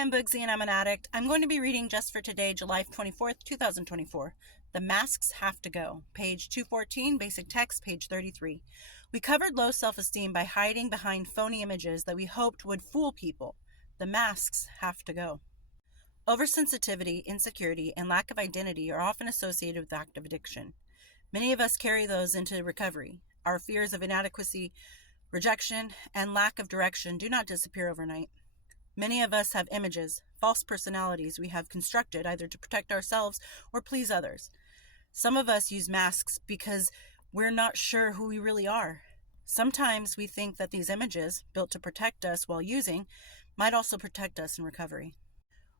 I'm Bugsy and I'm an addict. I'm going to be reading just for today, July 24th, 2024. The Masks Have to Go. Page 214, basic text, page 33. We covered low self-esteem by hiding behind phony images that we hoped would fool people. The masks have to go. Oversensitivity, insecurity, and lack of identity are often associated with active addiction. Many of us carry those into recovery. Our fears of inadequacy, rejection, and lack of direction do not disappear overnight. Many of us have images, false personalities we have constructed either to protect ourselves or please others. Some of us use masks because we're not sure who we really are. Sometimes we think that these images, built to protect us while using, might also protect us in recovery.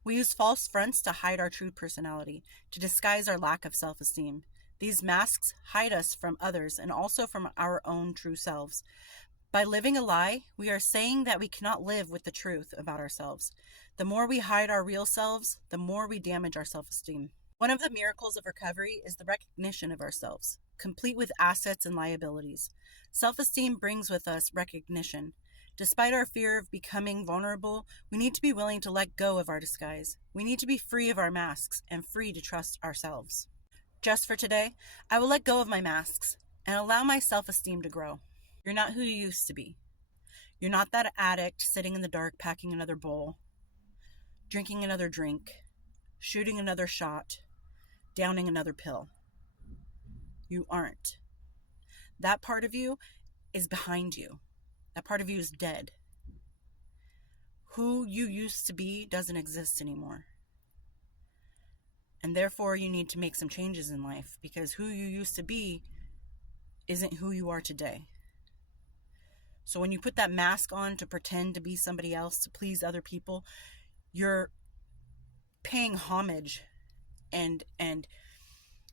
We use false fronts to hide our true personality, to disguise our lack of self-esteem. These masks hide us from others and also from our own true selves. By living a lie, we are saying that we cannot live with the truth about ourselves. The more we hide our real selves, the more we damage our self-esteem. One of the miracles of recovery is the recognition of ourselves, complete with assets and liabilities. Self-esteem brings with us recognition. Despite our fear of becoming vulnerable, we need to be willing to let go of our disguise. We need to be free of our masks and free to trust ourselves. Just for today, I will let go of my masks and allow my self-esteem to grow. You're not who you used to be. You're not that addict sitting in the dark packing another bowl, drinking another drink, shooting another shot, downing another pill. You aren't. That part of you is behind you. That part of you is dead. Who you used to be doesn't exist anymore. And therefore you need to make some changes in life because who you used to be isn't who you are today. So when you put that mask on to pretend to be somebody else, to please other people, you're paying homage and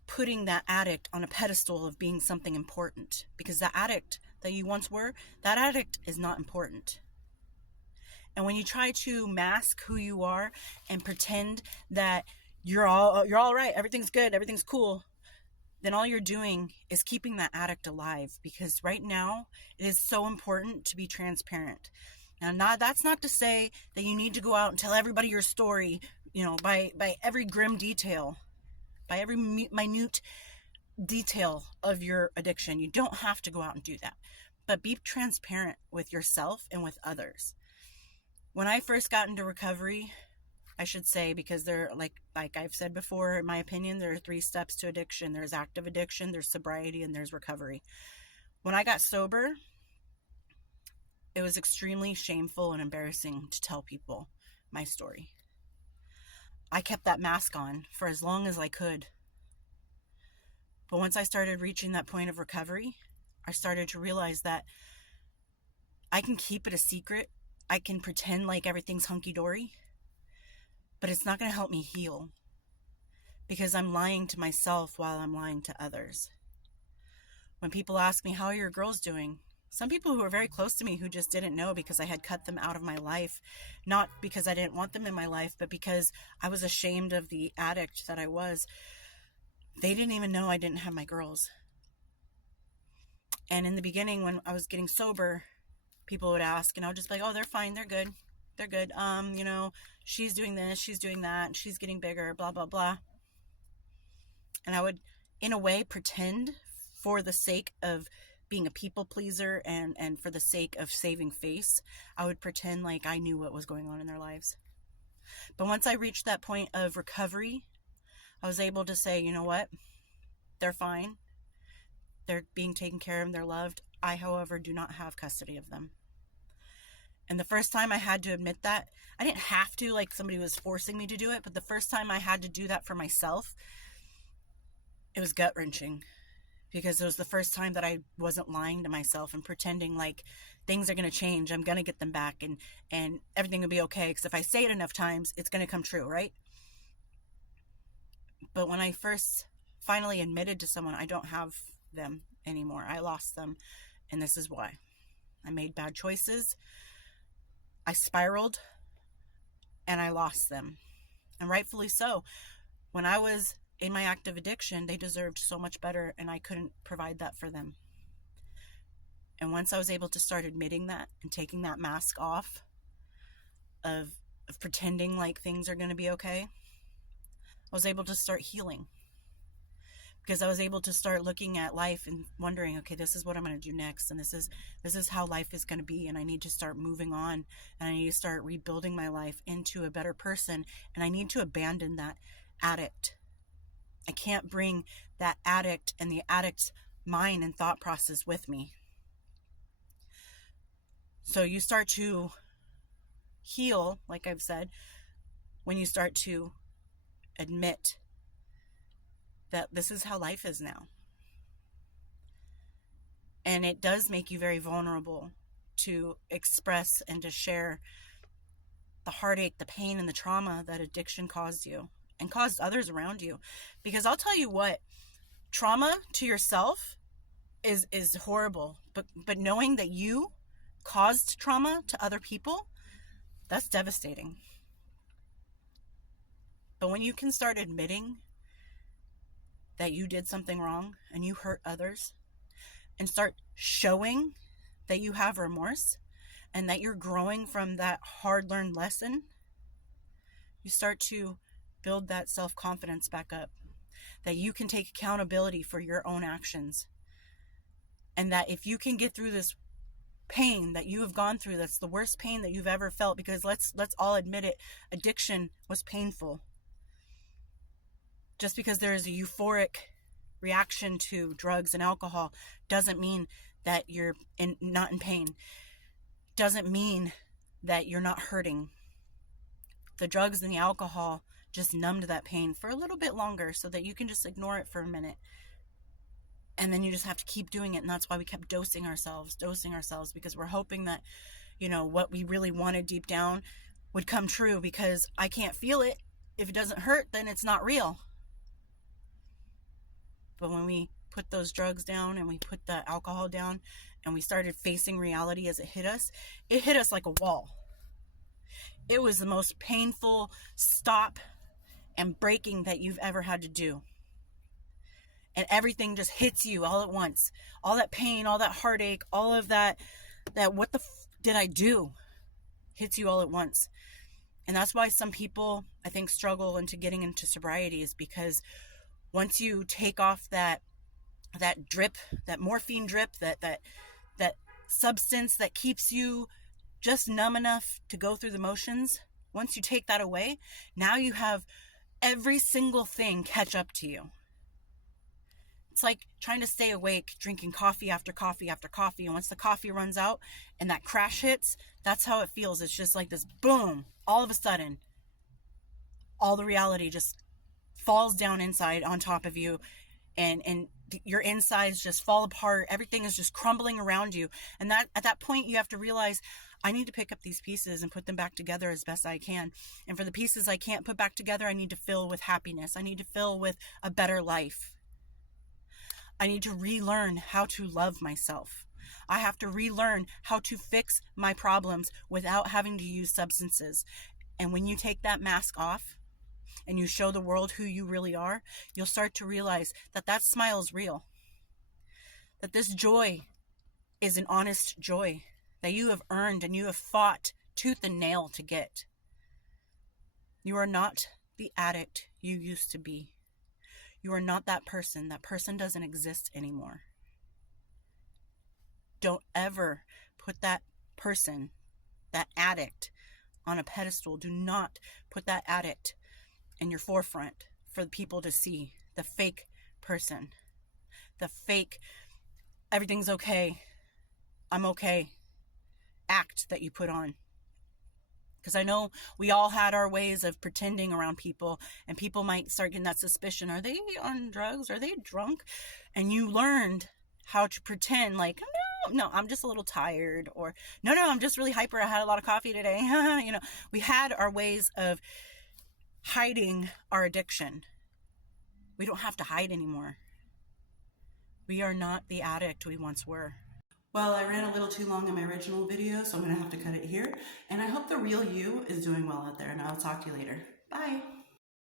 putting that addict on a pedestal of being something important. Because the addict that you once were, that addict is not important. And when you try to mask who you are and pretend that you're all right, everything's good, everything's cool, then all you're doing is keeping that addict alive, because right now it is so important to be transparent. Now, that's not to say that you need to go out and tell everybody your story, by every grim detail, by every minute detail of your addiction. You don't have to go out and do that, but be transparent with yourself and with others. When I first got into recovery, I should say, because there, like I've said before, in my opinion, there are 3 steps to addiction. There's active addiction, there's sobriety, and there's recovery. When I got sober, it was extremely shameful and embarrassing to tell people my story. I kept that mask on for as long as I could. But once I started reaching that point of recovery, I started to realize that I can keep it a secret. I can pretend like everything's hunky-dory. But it's not going to help me heal, because I'm lying to myself while I'm lying to others. When people ask me, how are your girls doing? Some people who are very close to me who just didn't know because I had cut them out of my life, not because I didn't want them in my life, but because I was ashamed of the addict that I was. They didn't even know I didn't have my girls. And in the beginning, when I was getting sober, people would ask, and I would just be like, oh, they're fine, they're good. They're good. She's doing this, she's doing that, she's getting bigger, blah, blah, blah. And I would, in a way, pretend for the sake of being a people pleaser and for the sake of saving face, I would pretend like I knew what was going on in their lives. But once I reached that point of recovery, I was able to say, you know what? They're fine. They're being taken care of, they're loved. I, however, do not have custody of them. And the first time I had to admit that, I didn't have to, like somebody was forcing me to do it, but the first time I had to do that for myself, it was gut-wrenching, because it was the first time that I wasn't lying to myself and pretending like things are going to change, I'm going to get them back, and everything will be okay, because if I say it enough times, it's going to come true, right? But when I first finally admitted to someone I don't have them anymore, I lost them, and this is why. I made bad choices. I spiraled and I lost them, and rightfully so. When I was in my active addiction, they deserved so much better, and I couldn't provide that for them. And once I was able to start admitting that and taking that mask off of of pretending like things are going to be okay, I was able to start healing. Because I was able to start looking at life and wondering, okay, this is what I'm going to do next, and this is how life is going to be, and I need to start moving on, and I need to start rebuilding my life into a better person, and I need to abandon that addict. I can't bring that addict and the addict's mind and thought process with me. So you start to heal, like I've said, when you start to admit that this is how life is now. And it does make you very vulnerable to express and to share the heartache, the pain, and the trauma that addiction caused you and caused others around you. Because I'll tell you what, trauma to yourself is horrible. But knowing that you caused trauma to other people, that's devastating. But when you can start admitting that you did something wrong and you hurt others, and start showing that you have remorse and that you're growing from that hard-learned lesson, you start to build that self-confidence back up, that you can take accountability for your own actions, and that if you can get through this pain that you have gone through, that's the worst pain that you've ever felt, because let's all admit it, addiction was painful. Just because there is a euphoric reaction to drugs and alcohol doesn't mean that you're not in pain. Doesn't mean that you're not hurting. The drugs and the alcohol just numbed that pain for a little bit longer so that you can just ignore it for a minute. And then you just have to keep doing it. And that's why we kept dosing ourselves, because we're hoping that, what we really wanted deep down would come true, because I can't feel it. If it doesn't hurt, then it's not real. But when we put those drugs down and we put the alcohol down and we started facing reality as it hit us like a wall. It was the most painful stop and breaking that you've ever had to do. And everything just hits you all at once. All that pain, all that heartache, all of that what the did I do hits you all at once. And that's why some people, I think, struggle into getting into sobriety, is because once you take off that drip, that morphine drip, that substance that keeps you just numb enough to go through the motions, once you take that away, now you have every single thing catch up to you. It's like trying to stay awake, drinking coffee after coffee after coffee, and once the coffee runs out and that crash hits, that's how it feels. It's just like this boom, all of a sudden, all the reality just falls down inside on top of you, and your insides just fall apart. Everything is just crumbling around you. And that at that point, you have to realize, I need to pick up these pieces and put them back together as best I can. And for the pieces I can't put back together, I need to fill with happiness. I need to fill with a better life. I need to relearn how to love myself. I have to relearn how to fix my problems without having to use substances. And when you take that mask off and you show the world who you really are, you'll start to realize that smile is real. That this joy is an honest joy that you have earned and you have fought tooth and nail to get. You are not the addict you used to be. You are not that person. That person doesn't exist anymore. Don't ever put that person, that addict, on a pedestal. Do not put that addict in your forefront for people to see. The fake person. The fake, everything's okay, I'm okay act that you put on. Because I know we all had our ways of pretending around people, and people might start getting that suspicion. Are they on drugs? Are they drunk? And you learned how to pretend like, no, I'm just a little tired. Or, no, I'm just really hyper. I had a lot of coffee today. We had our ways of hiding our addiction. We don't have to hide anymore. We are not the addict we once were. Well, I ran a little too long in my original video, so I'm going to have to cut it here. And I hope the real you is doing well out there, and I'll talk to you later. Bye.